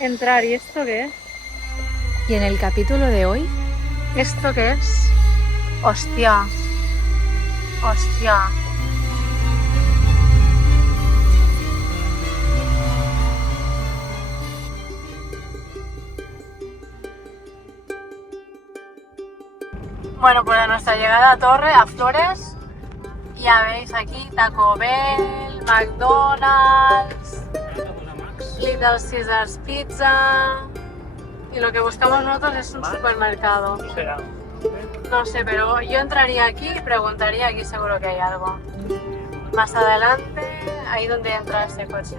entrar. ¿Y esto qué es? Y en el capítulo de hoy, ¿Esto qué es? Hostia. Hostia. Bueno, pues a nuestra llegada a Torre, a Flores, ya veis aquí Taco Bell, McDonald's, Little Caesars Pizza, y lo que buscamos nosotros es un supermercado. No sé, pero yo entraría aquí y preguntaría, aquí seguro que hay algo. Más adelante, ahí donde entra ese coche.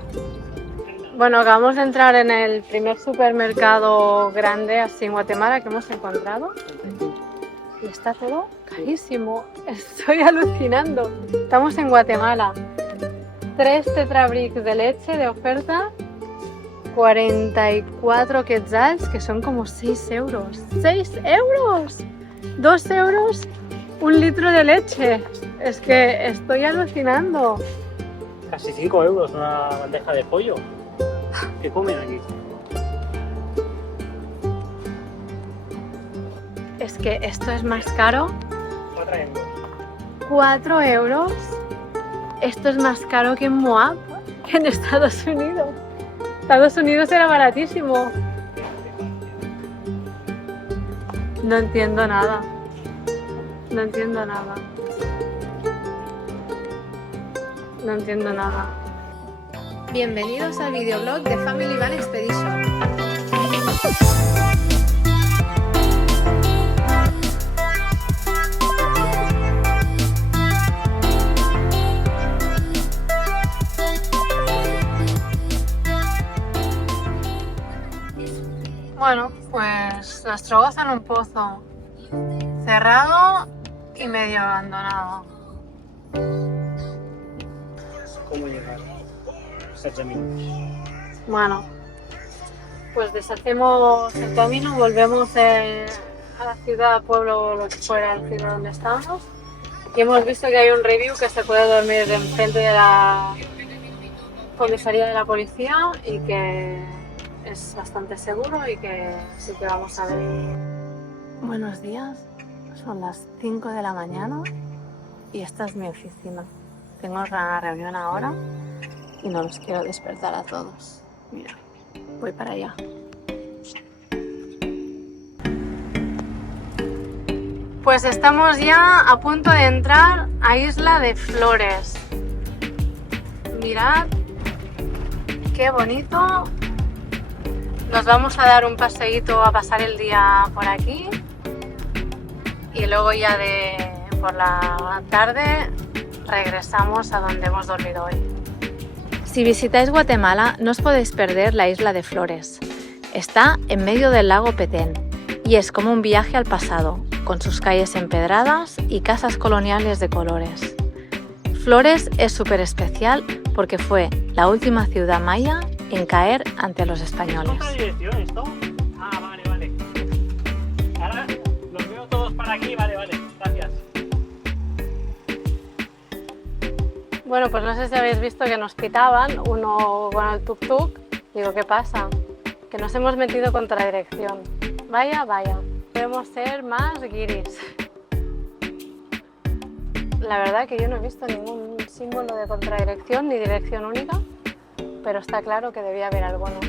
Bueno, acabamos de entrar en el primer supermercado grande así en Guatemala que hemos encontrado. Y está todo carísimo. Estoy alucinando. Estamos en Guatemala. 3 tetrabricks de leche de oferta. 44 quetzals, que son como 6 euros. ¡6 euros! 2 euros, un litro de leche. Es que estoy alucinando. Casi 5 euros una bandeja de pollo. ¿Qué comen aquí? Es que esto es más caro. 4 euros. 4 euros. Esto es más caro que en Moab, que en Estados Unidos. Estados Unidos era baratísimo. No entiendo nada. No entiendo nada. No entiendo nada. bienvenidos al videoblog de Family Van Expedition. Bueno, pues nuestro gozo en un pozo. Cerrado y medio abandonado. ¿Cómo llegar? 7 minutos. Bueno, pues deshacemos el camino, volvemos a la ciudad, pueblo, lo que fuera, la ciudad donde estábamos. Y hemos visto que hay un review que se puede dormir enfrente de la comisaría de la policía y que es bastante seguro y que sí que vamos a ver. Buenos días, son las 5 de la mañana y esta es mi oficina. Tengo una reunión ahora y no los quiero despertar a todos. Mira, voy para allá. Pues estamos ya a punto de entrar a Isla de Flores. Mirad qué bonito. Nos vamos a dar un paseíto a pasar el día por aquí y luego ya por la tarde regresamos a donde hemos dormido hoy. Si visitáis Guatemala, no os podéis perder la isla de Flores. Está en medio del lago Petén y es como un viaje al pasado, con sus calles empedradas y casas coloniales de colores. Flores es súper especial porque fue la última ciudad maya en caer ante los españoles. ¿Otra dirección esto? Ah, vale, vale. Ahora los veo todos para aquí, vale, gracias. Bueno, pues no sé si habéis visto que nos pitaban uno con el tuk-tuk. Digo, ¿qué pasa? Que nos hemos metido contra dirección. Vaya, vaya. Debemos ser más guiris. La verdad que yo no he visto ningún símbolo de contradirección ni dirección única, pero está claro que debía haber alguno.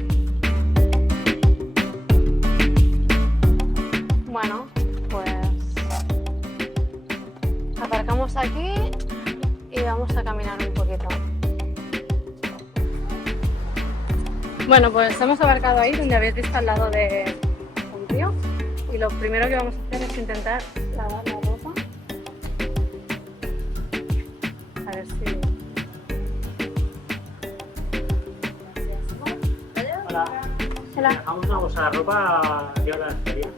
Bueno, pues aparcamos aquí y vamos a caminar un poquito. Bueno, pues hemos aparcado ahí donde habéis visto al lado de un río y lo primero que vamos a hacer es intentar lavar la ropa. A ver si... Hola. Hola. Dejamos una bolsa de ropa aquí a la feria.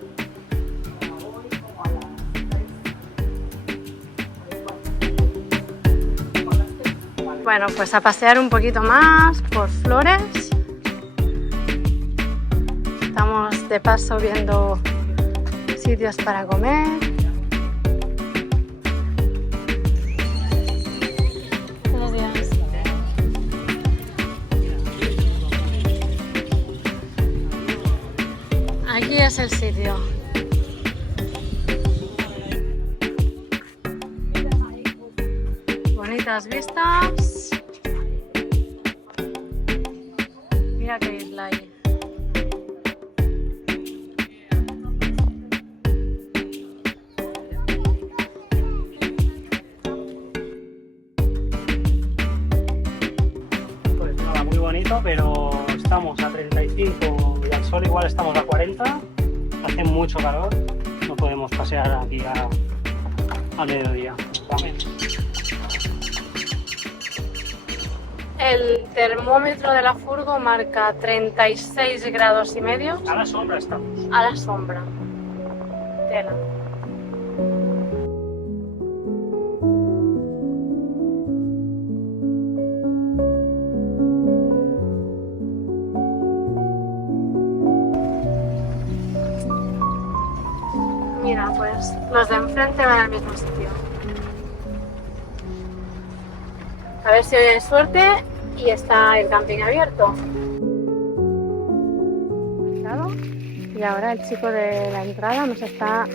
Bueno, pues a pasear un poquito más por Flores. Estamos de paso viendo sitios para comer. Buenos días. Aquí es el sitio. Bonitas vistas. Mira qué isla hay. Pues nada, muy bonito, pero estamos a 35 y al sol igual estamos a 40. Hace mucho calor, no podemos pasear aquí al mediodía. Vale. El termómetro de la furgo marca 36 grados y medio A la sombra estamos. a la sombra. Tela. Mira, pues los de enfrente van al mismo sitio. A ver si hoy hay suerte y está el camping abierto. Y ahora el chico de la entrada nos está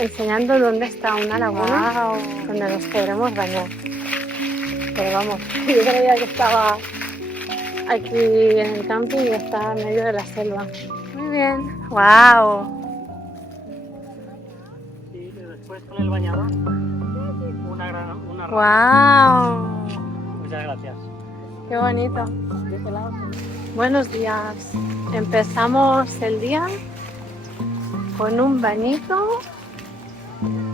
enseñando dónde está una laguna donde nos podremos bañar. Pero vamos, yo creía que estaba aquí en el camping y está en medio de la selva. Muy bien. ¡Wow! Y después con el bañador, una ¡Wow! Muchas gracias. ¡Qué bonito! Buenos días. Empezamos el día con un bañito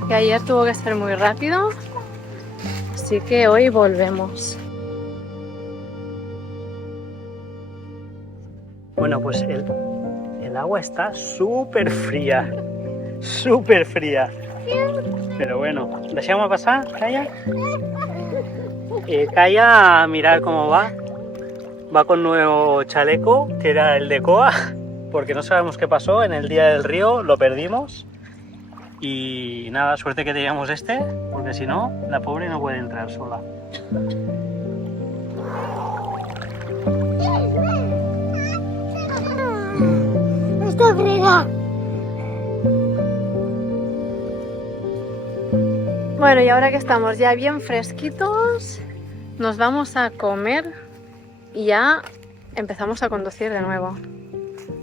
que ayer tuvo que ser muy rápido, así que hoy volvemos. Bueno, pues el agua está súper fría. Súper fría. Pero bueno, ¿deseamos pasar, Kaya? Kaya, mirad cómo va. Va con nuevo chaleco, que era el de Koa, porque no sabemos qué pasó. En el día del río lo perdimos. Y nada, suerte que teníamos este, porque si no, la pobre no puede entrar sola. Está fría. Bueno, y ahora que estamos ya bien fresquitos, nos vamos a comer y ya empezamos a conducir de nuevo.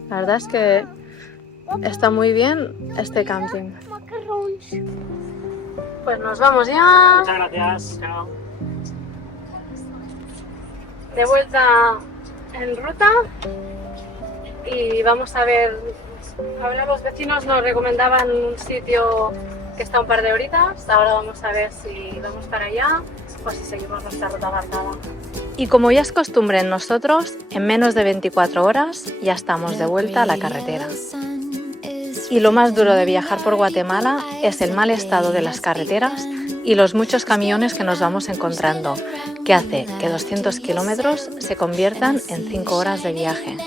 La verdad es que está muy bien este camping. Pues nos vamos ya. Muchas gracias. Chao. De vuelta en ruta y vamos a ver. Ahora los vecinos nos recomendaban un sitio que está un par de horitas. Ahora vamos a ver si vamos para allá o si seguimos nuestra ruta marcada. Y como ya es costumbre en nosotros, en menos de 24 horas ya estamos de vuelta a la carretera. Y lo más duro de viajar por Guatemala es el mal estado de las carreteras y los muchos camiones que nos vamos encontrando, que hace que 200 kilómetros se conviertan en 5 horas de viaje.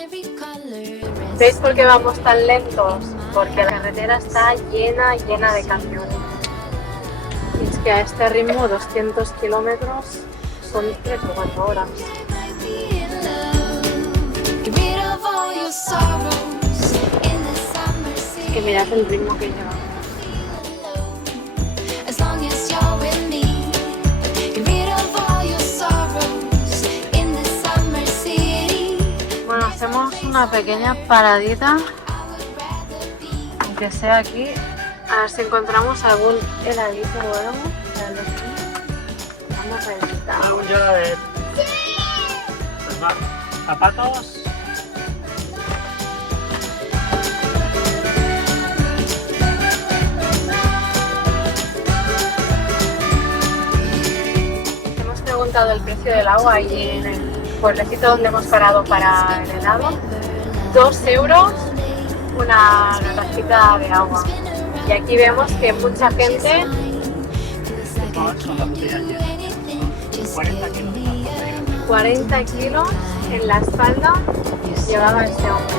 ¿Veis por qué vamos tan lentos? Porque la carretera está llena de camiones. Y es que a este ritmo 200 kilómetros son 3 o 4 horas. Que mirad el ritmo que lleva. Bueno, hacemos una pequeña paradita, aunque sea aquí, a ver si encontramos algún heladito o algo. Vamos a visitar. ¿Algún yoga de pues va, zapatos? Hemos preguntado el precio del agua ahí en el pueblecito donde hemos parado para el helado. 2 euros una garrafita de agua. Y aquí vemos que mucha gente... Son las botellas llenas. 40 kilos. 40 kilos en la espalda llevaba este hombre.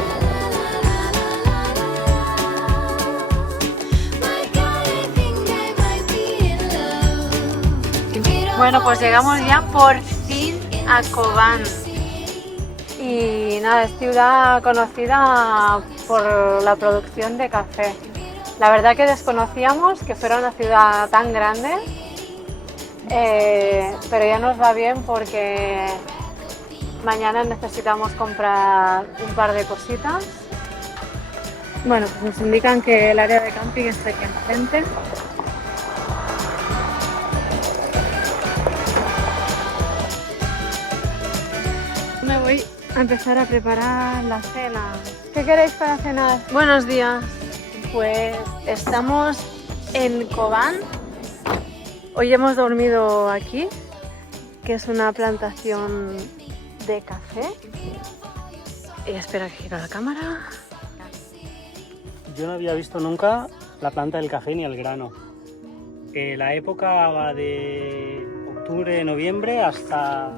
Bueno, pues llegamos ya por fin a Cobán. Y nada, es ciudad conocida por la producción de café. La verdad que desconocíamos que fuera una ciudad tan grande, pero ya nos va bien porque mañana necesitamos comprar un par de cositas. Bueno, pues nos indican que el área de camping está aquí enfrente. Me voy a empezar a preparar la cena. ¿Qué queréis para cenar? Buenos días. Pues estamos en Kobán. Hoy hemos dormido aquí, que es una plantación de café. Y espera que gira la cámara. Yo no había visto nunca la planta del café ni el grano. La época va de octubre, noviembre hasta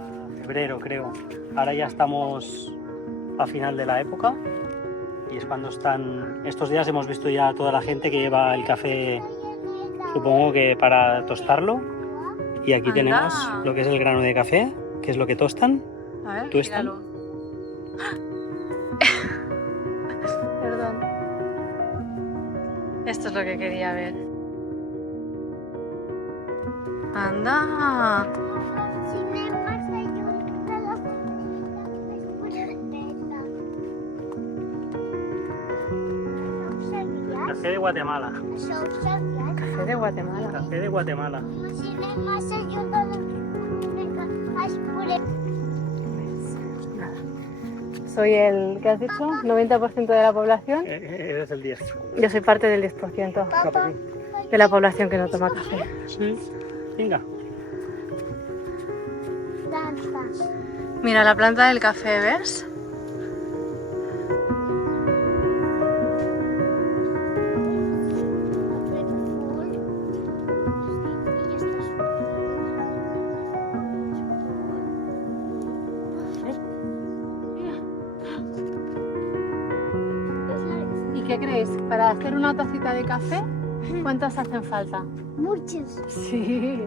febrero, creo. Ahora ya estamos a final de la época y es cuando están... Estos días hemos visto ya toda la gente que lleva el café, supongo que para tostarlo. Y aquí ¡Anda! tenemos lo que es el grano de café, que es lo que tostan. A ver, ¿Tuestan? míralo. Perdón. Esto es lo que quería ver. ¡Anda! Café de Guatemala. Café de Guatemala. Café de Guatemala. Soy el, ¿qué has dicho? 90% de la población. Eres el 10. Yo soy parte del 10% de la población que no toma café. Sí. Venga. Mira la planta del café, ¿ves? ¿Y qué creéis? Para hacer una tacita de café, ¿cuántas hacen falta? Muchos. Sí.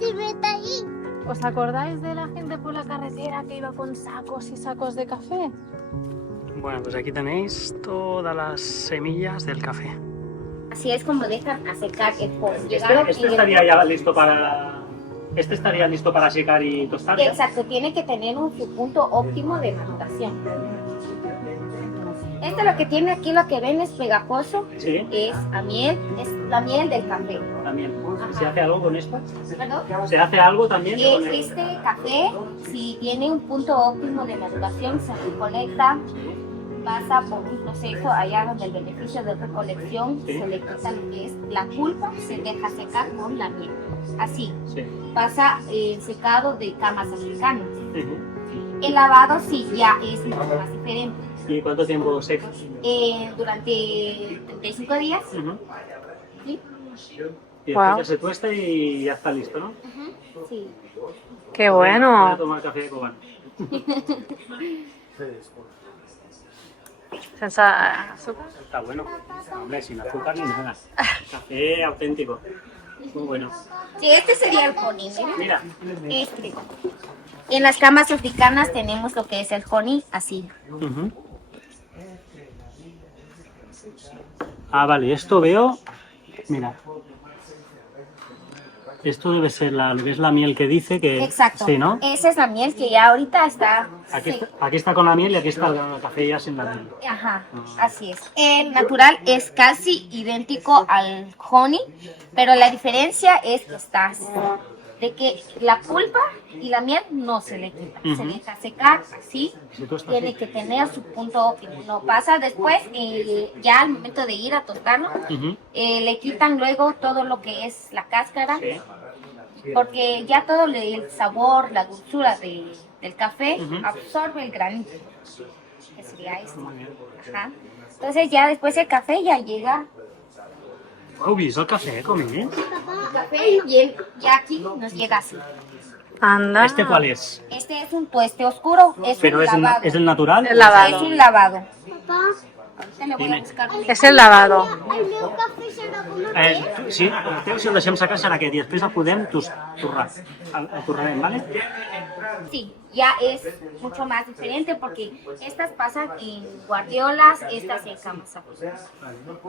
Sí, vete ahí. ¿Os acordáis de la gente por la carretera que iba con sacos y sacos de café? Bueno, pues aquí tenéis todas las semillas del café. Así es como dejan a secar el polvo. Este estaría ya listo para... Este estaría listo para secar y tostar. ¿Ya? Exacto, tiene que tener su punto óptimo de maduración. Esto lo que tiene aquí, lo que ven es pegajoso, Sí. es la miel del café. También. Ajá. ¿Se hace algo con esto? ¿Perdón? ¿Se hace algo también con el... Este café, si tiene un punto óptimo de maduración, se recolecta, pasa por un proceso allá donde el beneficio de recolección Sí. se le quita lo que es la pulpa, se deja secar con la miel. Así, Sí. pasa el secado de camas africanas. Ujú. El lavado sí ya es un poco más diferente. ¿Y cuánto tiempo seca? Durante 35 días. Ujú. ¿Sí? Y después Guau. ya se tuesta y ya está listo, ¿no? Sí. ¡Qué Voy bueno! a tomar café de Kobán. ¿Azúcar? Está bueno. Hombre, sin azúcar ni nada. Café auténtico. Muy bueno. Sí, este sería el honey. Mira. Mira. Este. En las camas africanas tenemos lo que es el honey, así. Ujú. Ah, vale, esto veo. Mira. Esto debe ser ¿ves la miel que dice que... Exacto. Sí, ¿no? Esa es la miel que ya ahorita está. Aquí está con la miel y aquí está el café ya sin la miel. Ajá, así es. El natural es casi idéntico al honey, pero la diferencia es que está así, de que la pulpa y la miel no se le quita, se Ujú. deja secar así. Si tú estás Tiene así. que tener su punto óptimo. No pasa después, ya al momento de ir a tostarlo, Ujú. le quitan luego todo lo que es la cáscara, Sí. porque ya todo el sabor, la dulzura del café Ujú. absorbe el granito, que sería esto. Muy bien. Ajá. Entonces ya después el café ya llega, Heu vist el cafè, com és? el café ya aquí nos llega así. Anda. Este cuál es? Este es un tueste oscuro, es Pero un es lavado. es el natural? El lavado. Es un lavado. Papá, Ahorita le voy a Dime. buscar. Es el lavado. el meu cafè serà com aquest? Sí, el teu, si el deixem secar, serà aquest, i després el podem torrar. El torrarem, vale? Sí, ya es mucho más diferente porque estas pasan en guardiolas, estas en Kawasaki.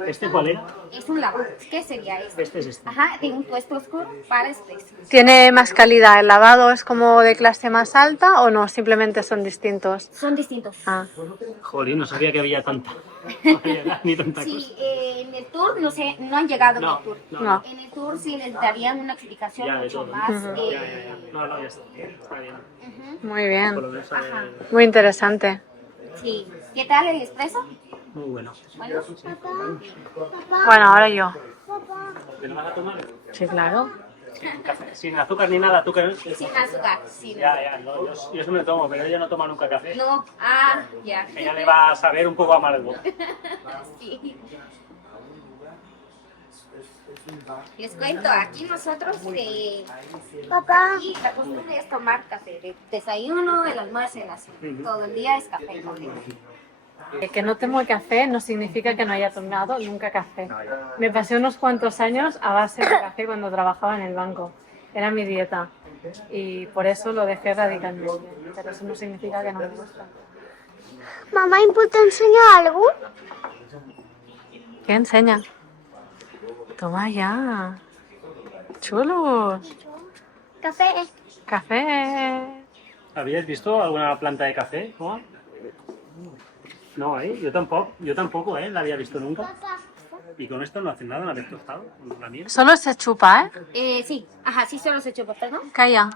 ¿Este cuál era? Es un lavado. ¿Qué sería esto? Este es este. Ajá, de un tuesto oscuro para espeso. ¿Tiene más calidad? ¿El lavado es como de clase más alta o no? Simplemente son distintos. Son distintos. Ah. Jolín, no sabía que había tanta. No había ni tanta cosa. Sí, en el tour no sé, no han llegado en No, el tour. no. En el tour sí les darían una explicación Ya, de mucho todo. más. Ujú. Ya, ya, ya. No, no, ya está. Está bien. Muy Por bien. lo menos sabe- Ajá. Muy interesante. Sí. ¿Qué tal el expreso? Muy bueno. Bueno, Bueno, ahora yo. ¿Te lo vas a tomar? Sí, claro. Sin azúcar ni nada, azúcar. sin azúcar. Sí, Ya, no, yo eso me tomo, pero ella no toma nunca café. no, ya. Ella le va a saber un poco amargo. Sí. Les cuento, aquí nosotros Papá. aquí la costumbre es tomar café, de desayuno, el almuerzo y la cena. Todo el día es café. Que no tomo café no significa que no haya tomado nunca café. Me pasé unos cuantos años a base de café cuando trabajaba en el banco. Era mi dieta y por eso lo dejé radicalmente. Pero eso no significa que no me gusta. Mamá, ¿te enseñar algo? ¿Qué enseña? Toma ya. Chulos. Café. Café. ¿Habíais visto alguna planta de café? ¿Cómo? No, yo tampoco, la había visto nunca. Y con esto no hacen nada, no habéis tostado con la miel. Solo se chupa, Sí, ajá, sí solo se echó papel, ¿no? Calla.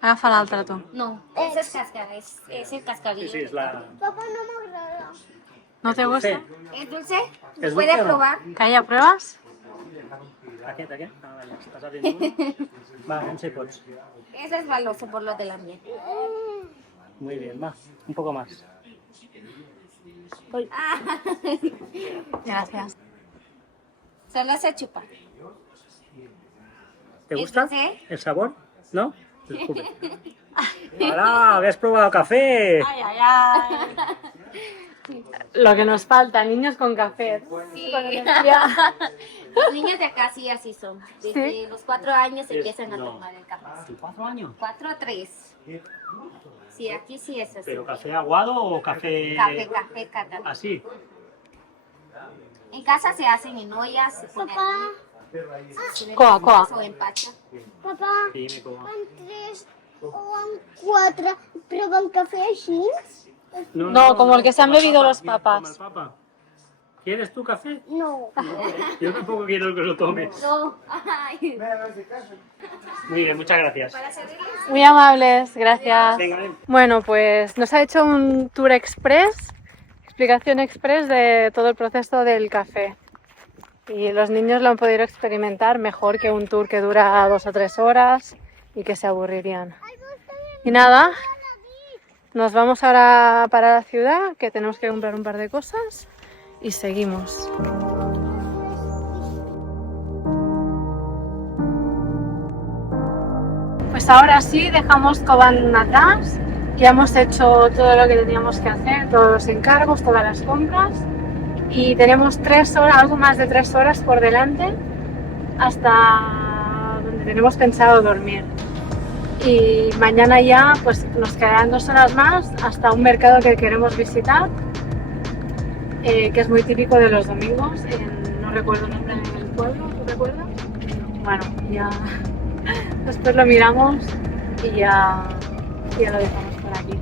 Agafa l'altre, tu. No, ese es cáscara, es el cascarilla. Sí, es la... Papá, no me agrada. No te gusta? ¿Es dulce? ¿Es ¿Puede dulce o no? probar? Calla, ¿pruebas? Aquest? Ah, vale, estàs abriendo uno. Va, en si pots. Es resbaloso por lo de la miel. Muy bien, va, un poco más. Gracias. Solo se chupa. ¿Te ¿Es gusta dulce? el sabor? ¿No? Escupe. ¡Hala! ¿Habías probado café? Ay, ay, ay. Lo que nos falta, niños con café. Sí. Con energía. Los niños de acá sí así son. Desde ¿Sí? los 4 años empiezan a no. tomar el café. ¿4 años? 4 a 3. Sí, aquí sí es así. ¿Pero café aguado o café...? Café catalán. Así. En casa se hacen en ollas, se pone Papá. Coa, coa. o en pacha. Papá, Dime cómo. en 3 o en 4 proben café així? No, como el que se han bebido los papas. Como el papa. ¿Quieres tu café? No. Yo tampoco quiero que lo tomes. No, ay, Muy bien, muchas gracias. para servirles. Muy amables, gracias. Venga, ven. Bueno, pues nos ha hecho un tour express, explicación express de todo el proceso del café. Y los niños lo han podido experimentar mejor que un tour que dura 2 o 3 horas y que se aburrirían. Y nada, nos vamos ahora para la ciudad, que tenemos que comprar un par de cosas y seguimos. Pues ahora sí, dejamos Koban atrás. Ya hemos hecho todo lo que teníamos que hacer, todos los encargos, todas las compras. Y tenemos 3 horas, algo más de 3 horas por delante, hasta donde tenemos pensado dormir. Y mañana ya pues nos quedarán 2 horas más hasta un mercado que queremos visitar, que es muy típico de los domingos, no recuerdo el nombre del pueblo, ¿tú recuerdas? Bueno, ya después lo miramos y ya lo dejamos por aquí.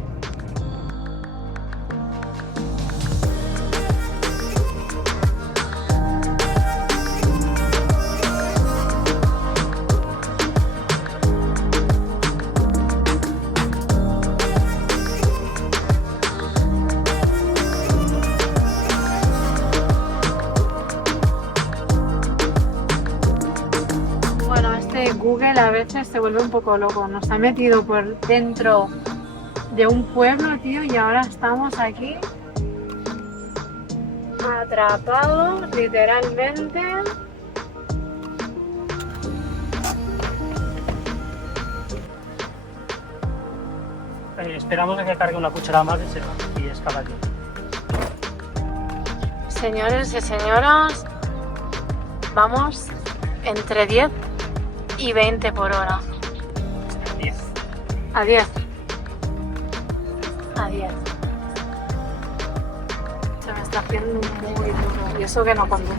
Bueno, este Google a veces se vuelve un poco loco. Nos ha metido por dentro de un pueblo, tío, y ahora estamos aquí atrapados, literalmente. Esperamos a que cargue una cucharada más de selva y es caballo. Señores y señoras, vamos entre 10 y 20 por hora. 10. A 10. a 10. Se me está haciendo muy duro. Y eso que no conduzco.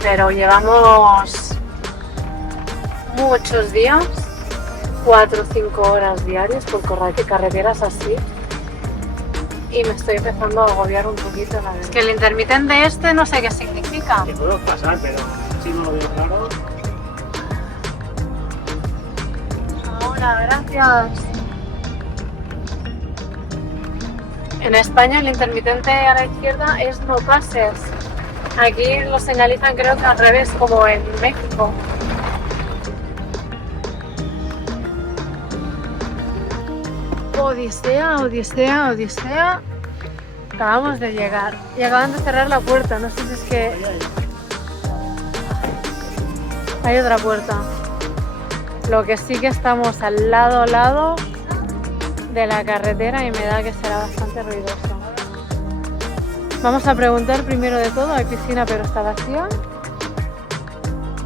Pero llevamos muchos días, 4 o 5 horas diarias por carreteras así. Y me estoy empezando a agobiar un poquito, la verdad. Es que el intermitente este no sé qué significa. Que puedo pasar, pero si no lo veo claro. Ahora, gracias. En España el intermitente a la izquierda es no pases. Aquí lo señalizan creo que al revés, como en México. Odisea, Odisea, Odisea. Acabamos de llegar y acaban de cerrar la puerta. No sé si es que hay otra puerta. Lo que sí que estamos al lado de la carretera y me da que será bastante ruidoso. Vamos a preguntar primero de todo, hay piscina pero está vacía.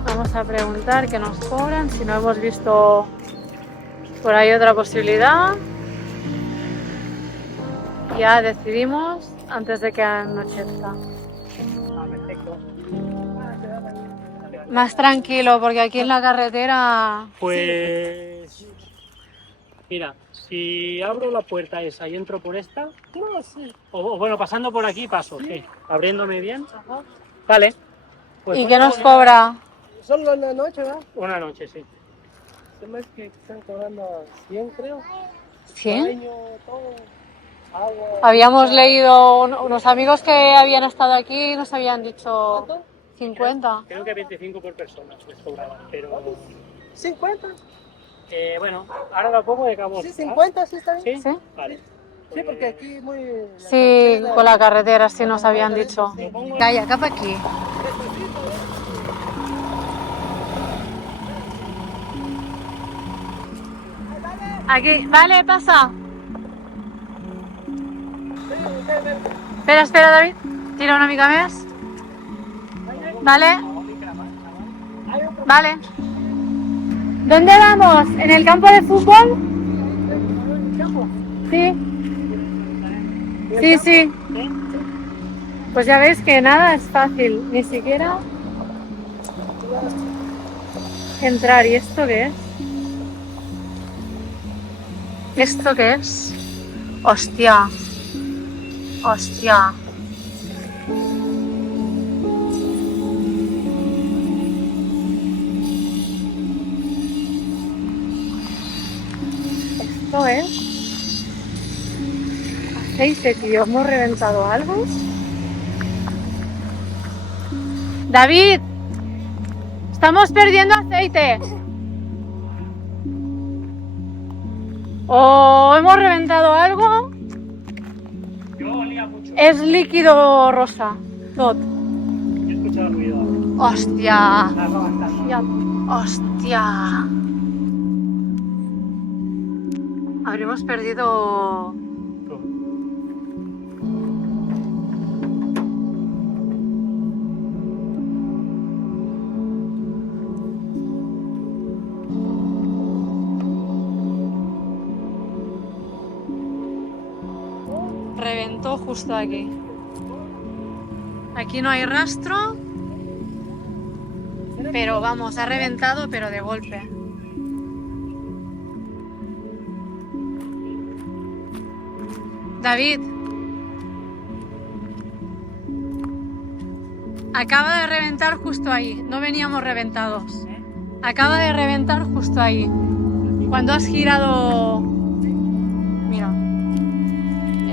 Vamos a preguntar qué nos cobran, si no hemos visto por ahí otra posibilidad. Ya decidimos antes de que anochezca. Más tranquilo, porque aquí en la carretera... Pues... Mira, si abro la puerta esa y entro por esta... No, sí. O bueno, pasando por aquí paso, sí. Abriéndome bien. Ajá. Vale. Pues ¿Y qué nos cobra? Solo una noche, ¿verdad? una noche, sí. Se me hace que están cobrando 100, creo. ¿100? Baño, todo. Agua. Habíamos leído unos amigos que habían estado aquí y nos habían dicho 50. Creo que 25 por persona les cobraban, pero... 50. Bueno, ahora lo pongo de cabo. Sí, 50, sí está bien. ¿Sí? ¿Sí? Vale. Sí, porque aquí muy... Sí, con la carretera sí nos habían dicho. Calla, capa aquí. Aquí, vale, pasa. Espera, David. Tira una mica més. Vale. Vale. ¿Dónde vamos? ¿En el campo de fútbol? Sí. Sí, sí. Pues ya veis que nada es fácil, ni siquiera entrar. ¿Y esto qué es? ¿Esto qué es? Hostia. Hostia. Esto es aceite, tío. ¿Hemos reventado algo? David, estamos perdiendo aceite. ¿O hemos reventado algo? Yo olía mucho. Es líquido rosa. Tot. He escuchado ruido. Hostia. Hostia. Habremos perdido... Reventó justo aquí. Aquí no hay rastro, pero vamos, ha reventado, pero de golpe. David, acaba de reventar justo ahí. No veníamos reventados. Acaba de reventar justo ahí. Cuando has girado... Mira.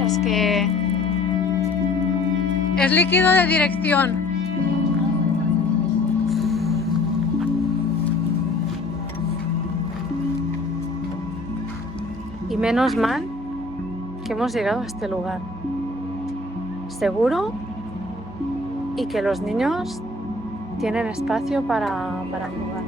Es que... es líquido de dirección. Y menos mal que hemos llegado a este lugar. Seguro y que los niños tienen espacio para jugar.